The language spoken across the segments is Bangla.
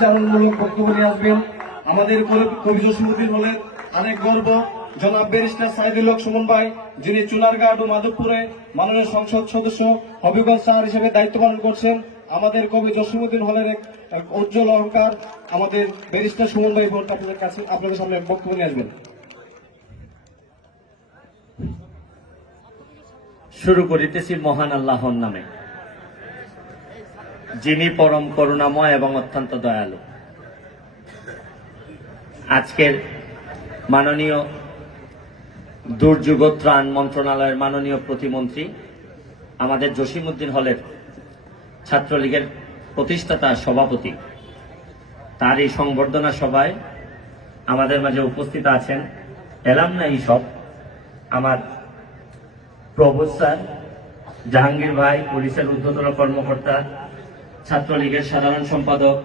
চারণমূলক বক্তব্য নিয়ে আসবেন আমাদের কবি জসিমউদ্দিন হলের অনেক গর্ব জনাব ব্যারিস্টার সাইদুল হক সুমন ভাই, যিনি চুনারঘাট ও মাধবপুরে মাননীয় সংসদ সদস্য হবিগঞ্জ স্যার হিসেবে দায়িত্ব পালন করছেন। আমাদের কবি জসিমউদ্দিন হলের এক উজ্জ্বল অহংকার আমাদের ব্যারিস্টার সুমন ভাই আপনাদের কাছে আপনাদের সামনে বক্তব্য নিয়ে আসবেন। শুরু করিতেছি মহান আল্লাহর নামে, যিনি পরম করুণাময় এবং অত্যন্ত দয়ালু। আজকের মাননীয় দুর্যোগ ত্রাণ মন্ত্রণালয়ের মাননীয় প্রতিমন্ত্রী, আমাদের জসিমউদ্দিন হলের ছাত্রলীগের প্রতিষ্ঠাতা সভাপতি, তার এই সংবর্ধনা সভায় আমাদের মাঝে উপস্থিত আছেন এলামনাই সব আমার প্রভোস্ট স্যার, জাহাঙ্গীর ভাই, পুলিশের ঊর্ধ্বতন কর্মকর্তা, ছাত্রলীগের সাধারণ সম্পাদক,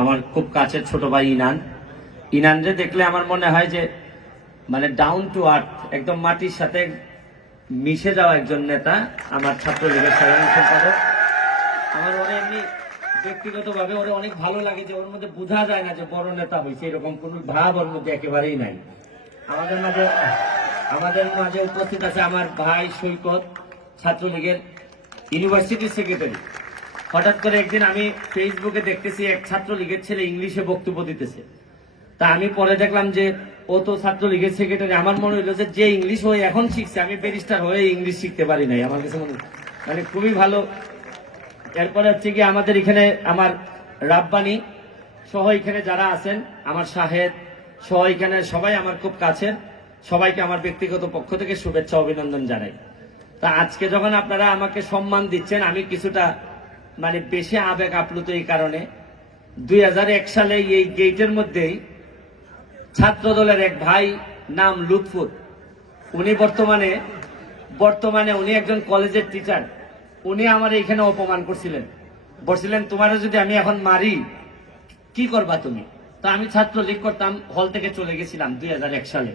আমার খুব কাছের ছোট ভাই ইনানরে দেখলে আমার মনে হয় যে মানে ডাউন টু আর্থ, একদম মাটির সাথে মিশে যাওয়া একজন নেতা, আমার ছাত্রলীগের সাধারণ সম্পাদক। আমার ওরা এমনি ব্যক্তিগতভাবে ওরা অনেক ভালো লাগে, যে ওর মধ্যে বোঝা যায় না যে বড় নেতা হয়েছে, এরকম কোন ভাব ওর মধ্যে একেবারেই নাই। আমাদের মাঝে উপস্থিত আছে আমার ভাই সৈকত, ছাত্রলীগের ইউনিভার্সিটি সেক্রেটারি। হঠাৎ করে একদিন আমি ফেসবুকে দেখতেছি এক ছাত্রলীগের ছেলে ইংলিশে বক্তব্য দিতেছে। তা আমি পরে দেখলাম যে ও তো ছাত্রলীগের সেক্রেটারি। আমার মনে হইলো যে ইংলিশ হয়ে এখন শিখছে, আমি ব্যারিস্টার হয়ে ইংলিশ শিখতে পারি নাই। আমার কাছে মানে খুবই ভালো। এরপরে হচ্ছে কি আমাদের এখানে আমার রাব্বানি সহ এখানে যারা আছেন, আমার শাহেদ সহ এখানে সবাই আমার খুব কাছের, সবাইকে আমার ব্যক্তিগত পক্ষ থেকে শুভেচ্ছা অভিনন্দন জানাই। তা আজকে যখন আপনারা আমাকে সম্মান দিচ্ছেন, আমি কিছুটা মানে বেশি আবেগ আপ্লুত এই কারণে, 2001 সালে এই গেটের মধ্যেই ছাত্রদলের এক ভাই নাম লুৎফুর, উনি বর্তমানে উনি একজন কলেজের টিচার। উনি আমার এখানে অপমান বলছিলেন তোমারে যদি আমি এখন মারি কি করবা তুমি? তো আমি ছাত্রলীগ করতাম, হল থেকে চলে গেছিলাম 2001 সালে।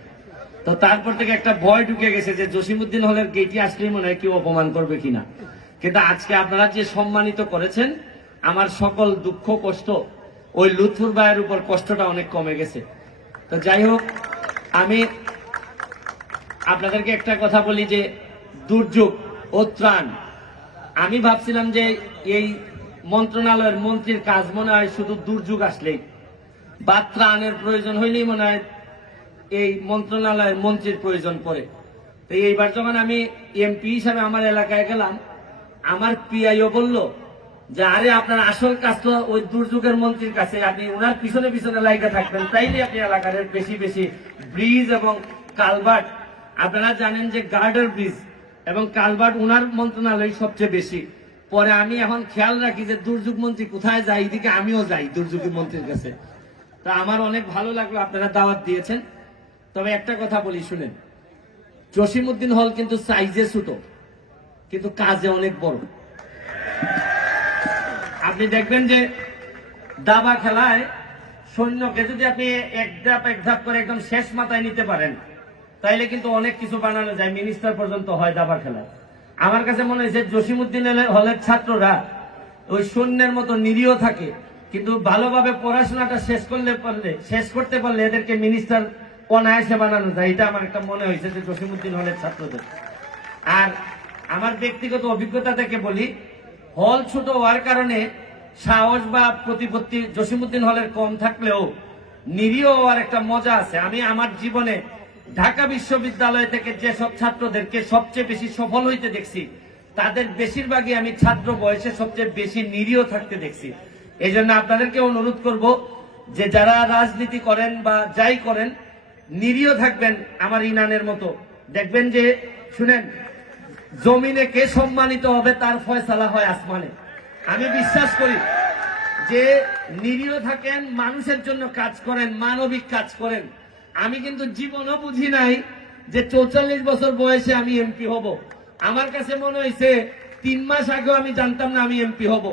তো তারপর থেকে একটা ভয় ঢুকে গেছে যে জসিমউদ্দিন হলের গেটে আসলেই মনে হয় কেউ অপমান করবে কিনা। কিন্তু আজকে আপনারা যে সম্মানিত করেছেন, আমার সকল দুঃখ কষ্ট ওই লুৎফুর ভাইয়ের উপর কষ্টটা অনেক কমে গেছে। তো যাই হোক, আমি আপনাদেরকে একটা কথা বলি যে দুর্যোগ ও ত্রাণ, আমি ভাবছিলাম যে এই মন্ত্রণালয়ের মন্ত্রীর কাজ মনে হয় শুধু দুর্যোগ আসলেই বা ত্রাণের প্রয়োজন হইলেই মনে হয় এই মন্ত্রণালয়ের মন্ত্রীর প্রয়োজন পড়ে। তো এইবার যখন আমি এমপি হিসাবে আমার এলাকায় গেলাম, আমার পিআইও বলল যে আরে আপনার আসল কাজ তো ওই দুর্যোগের মন্ত্রীর কাছে, আপনি ওনার পিছনে পিছনে লাইগা থাকবেন, তাইলে আপনি এলাকার বেশি বেশি ব্রিজ এবং কালভার্ট, আপনারা জানেন যে গার্ডার ব্রিজ এবং কালভার্ট ওনার মন্ত্রণালয় সবচেয়ে বেশি। পরে আমি এখন খেয়াল রাখি যে দুর্যোগ মন্ত্রী কোথায় যায়, এদিকে আমিও যাই দুর্যোগ মন্ত্রীর কাছে। তা আমার অনেক ভালো লাগলো আপনারা দাওয়াত দিয়েছেন। তবে একটা কথা বলি শুনেন, জসিমউদ্দিন হল কিন্তু সাইজে ছোট, কিন্তু কাজে অনেক বড়। আপনি দেখবেন যে দাবা খেলায় সৈন্যকে যদি আপনি এক ধাপ করে একদম শেষ মাথায় নিতে পারেন, তাইলে কিন্তু অনেক কিছু বানানো যায়, মিনিস্টার পর্যন্ত হয় দাবা খেলায়। আমার কাছে মনে হয়েছে জসিমউদ্দিন হলের ছাত্ররা ওই সৈন্যের মতো নিরীহ থাকে, কিন্তু ভালোভাবে পড়াশোনাটা শেষ করতে পারলে এদেরকে মিনিস্টার অনায়াসে বানানো যায়। এটা আমার একটা মনে হয়েছে যে জসিমউদ্দিন হলের ছাত্রদের। আর আমার ব্যক্তিগত অভিজ্ঞতা থেকে বলি, হল ছোট হওয়ার কারণে সাহস বা প্রতিপত্তি জসিমউদ্দিন হলের কম থাকলেও নিরীহ হওয়ার একটা মজা আছে। আমি আমার জীবনে ঢাকা বিশ্ববিদ্যালয় থেকে যেসব ছাত্রদেরকে সবচেয়ে বেশি সফল হইতে দেখছি, তাদের বেশিরভাগই আমি ছাত্র বয়সে সবচেয়ে বেশি নিরীহ থাকতে দেখছি। এই জন্য আপনাদেরকে অনুরোধ করব যে যারা রাজনীতি করেন বা যাই করেন, নিরীহ থাকবেন আমার ইনানের মতো। দেখবেন যে শুনেন, জমিনে কে সম্মানিত হবে তার ফয়সালা হয় আসমানে। আমি বিশ্বাস করি যে নিরীহ থাকেন, মানুষের জন্য কাজ করেন, মানবিক কাজ করেন। আমি কিন্তু জীবনও বুঝি নাই যে 44 বছর বয়সে আমি এমপি হব। আমার কাছে মনে হয়েছে 3 মাস আগেও আমি জানতাম না আমি এমপি হব।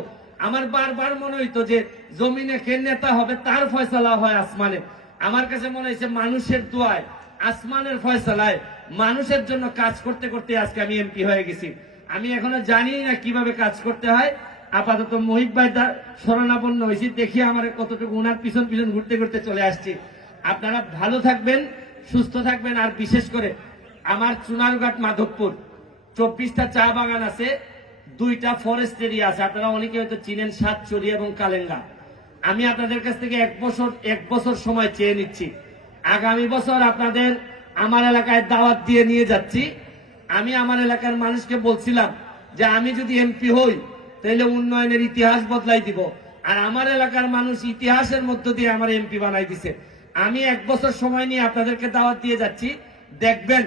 আমার বারবার মনে হইতো যে জমিনে কে নেতা হবে তার ফয়সালা হয় আসমানে। আমার কাছে মনে হয়েছে মানুষের দোয়ায়, আসমানের ফয়সালায়, মানুষের জন্য কাজ করতে করতে আজকে আমি এমপি হয়ে গেছি। আমি এখনো জানি না কিভাবে কাজ করতে হয়, আপাতত মহিব ভাই শরণাপন্ন হয়েছি, দেখি আমার কতটুকু ওনার পিছন পিছন ঘুরতে ঘুরতে চলে আসছি। আপনারা ভালো থাকবেন, সুস্থ থাকবেন। আর বিশেষ করে আমার চুনারঘাট মাধবপুর 24টা চা বাগান আছে, 2টা ফরেস্ট এরিয়া আছে, আপনারা অনেকে হয়তো চিনেন, সাতচুরি এবং কালেঙ্গা। আমি আপনাদের কাছ থেকে এক বছর সময় চেয়ে নিচ্ছি। আগামী বছর আপনাদের আমার এলাকায় দাওয়াত দিয়ে নিয়ে যাচ্ছি। আমি আমার এলাকার মানুষকে বলছিলাম যে আমি যদি এমপি হই তাহলে উন্নয়নের ইতিহাস বদলাই দিব, আর আমার এলাকার মানুষ ইতিহাসের মধ্য দিয়ে আমার এমপি বানাই দিছে। আমি 1 বছর সময় নিয়ে আপনাদেরকে দাওয়াত দিয়ে যাচ্ছি, দেখবেন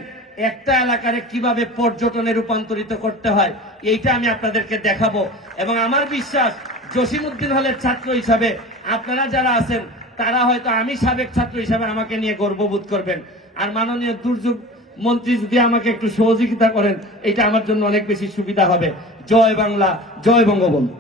একটা এলাকারে কিভাবে পর্যটনে রূপান্তরিত করতে হয়, এইটা আমি আপনাদেরকে দেখাবো। এবং আমার বিশ্বাস জসিমউদ্দিন হলের ছাত্র হিসাবে আপনারা যারা আছেন তারা হয়তো আমি সাবেক ছাত্র হিসাবে আমাকে নিয়ে গর্ববোধ করবেন। আর মাননীয় দুর্যোগ মন্ত্রী যদি আমাকে একটু সহযোগিতা করেন, এটা আমার জন্য অনেক বেশি সুবিধা হবে। জয় বাংলা, জয় বঙ্গবন্ধু।